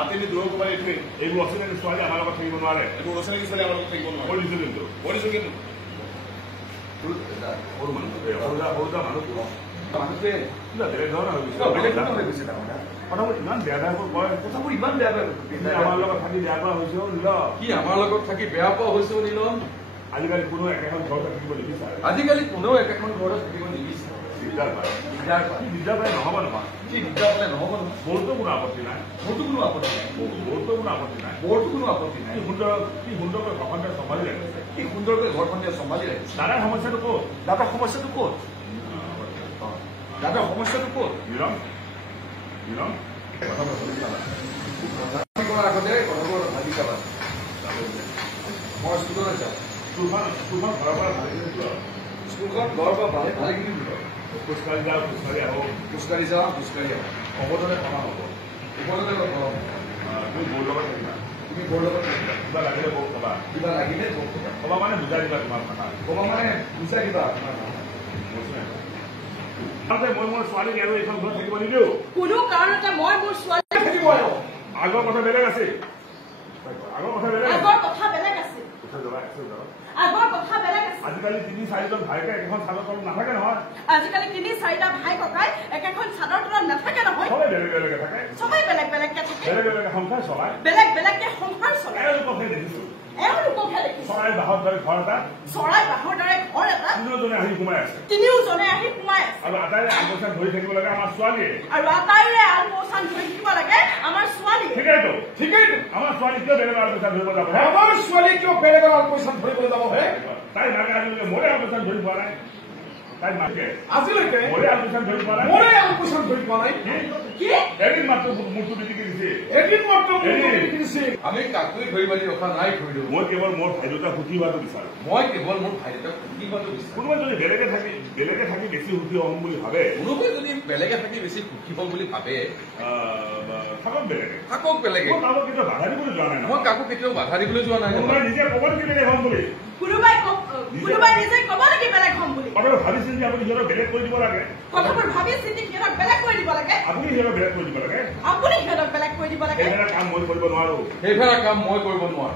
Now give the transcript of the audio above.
নাতিনি দূৰ ক'ব এইটোৱে এইবোৰ অচিনাকি ছোৱালী আমাৰ লগত থাকিব নোৱাৰে এইবোৰ অচিনাকি ছোৱালী আমাৰ লগত থাকিব নোৱাৰে কৰিছোঁ কিন্তু সৰু মানুহ সৰুজা মানুহ মানুহটোৱে বেলেগ ধৰণৰ হৈ গৈছে বেলেগ ধৰণৰ হৈ গৈছে কথাবোৰ ইমান বেয়া বেয়া কয় কথাবোৰ ইমান বেয়া বেয়া আমাৰ লগত থাকি বেয়া পোৱা হৈছে নীল কি আমাৰ লগত থাকি বেয়া পোৱা হৈছে নীলম আজিকালি কোনো একেখন ঘৰত থাকিব নিবিচাৰে আজিকালি কোনেও একেখন ঘৰত থাকিব নিবিচাৰে দিগদাৰ পায় নহ'ব নহয় কি দিগদাৰ পালে নহ'ব নহয় বহুতো কোনো আপত্তি নাই বহুতো কোনো আপত্তি নাই কি সুন্দৰকৈ ঘৰখনতে চম্ভালি ৰাখিছে কি সুন্দৰকৈ ঘৰখনতে চম্ভালি ৰাখিছে দাদাৰ সমস্যাটো ক'ত দাদাৰ সমস্যাটো ক'ত নিৰম কথাবোৰ আগতে কথাবোৰ ভাবি চাবা মই স্কুললৈ যাওঁ স্কুলখন ঘৰৰ পৰা স্কুলখন ঘৰৰ পৰা ভালেখিনি খোজকাঢ়ি যাওঁ খোজকাঢ়ি আহোঁ অৱদানে সমান হ'ব তুমি মোৰ লগত থাকিবা কিবা লাগিলে মোক ক'বা ক'বা মানে বুজাই দিবা তোমাৰ কথা ক'বা মানে বুজাই দিবা তোমাৰ মই মোৰ ছোৱালীক আৰু এইখন ঘৰত থাকিব নিদিওঁ কোনো কাৰণতে মই মোৰ ছোৱালী থাকিব আগৰ কথা বেলেগ আছে আজিকালি ৩-৪জন ভাইকে এখন চাদৰ তলত নাথাকে নহয় আজিকালি ৩-৪টা ভাই ককাই একেখন চাদৰ তলত নাথাকে নহয় সবাই বেলেগ বেলেগে থাকে সবাই বেলেগ বেলেগকে থাকে বেলেগ বেলেগে সংসাৰ চলায় এওঁলোককহে দেখিছো চৰাই বাঁহৰ দৰে ঘৰ এটা তিনিওজনে আহি সোমাই আছে আৰু আটাইৰে আলপৈচান ধৰি থাকিব লাগে আমাৰ ছোৱালীয়ে ঠিকেইতো আমাৰ ছোৱালী কিয় বেলেগৰ আলপৈচান ধৰিব যাব আমাৰ ছোৱালী কিয় বেলেগৰ আলপৈচান ধৰিবলৈ যাব হে তাই মাকে আজিলৈকে মোৰে আলপৈচান ধৰি পোৱা নাই তাই মাকে আজিলৈকে মোৰে আলপৈচান ধৰি পোৱা নাই এদিন মাত্ৰ মূৰটো পিটিকি দিছে আমি কাকুৰি ধৰি মাৰি ৰখা নাই ধৰি দিওঁ মই কেৱল মোৰ ভাই দুটা সুখী হোৱাটো বিচাৰো কোনোবাই যদি বেলেগে থাকি বেছি সুখী হ'ম বুলি ভাবে থাকক বেলেগে মই কাকো কেতিয়াও বাধা দিবলৈ যোৱা নাই নিজে ক'ব নেকি বেলেগ হ'ম বুলি কথাবোৰ ভাবি চিন্তি আপুনি সিহঁতক বেলেগ কৰি দিব লাগে আপুনি সিহঁতক বেলেগ কৰি দিব লাগে সেইবিলাক কাম মই কৰিব নোৱাৰো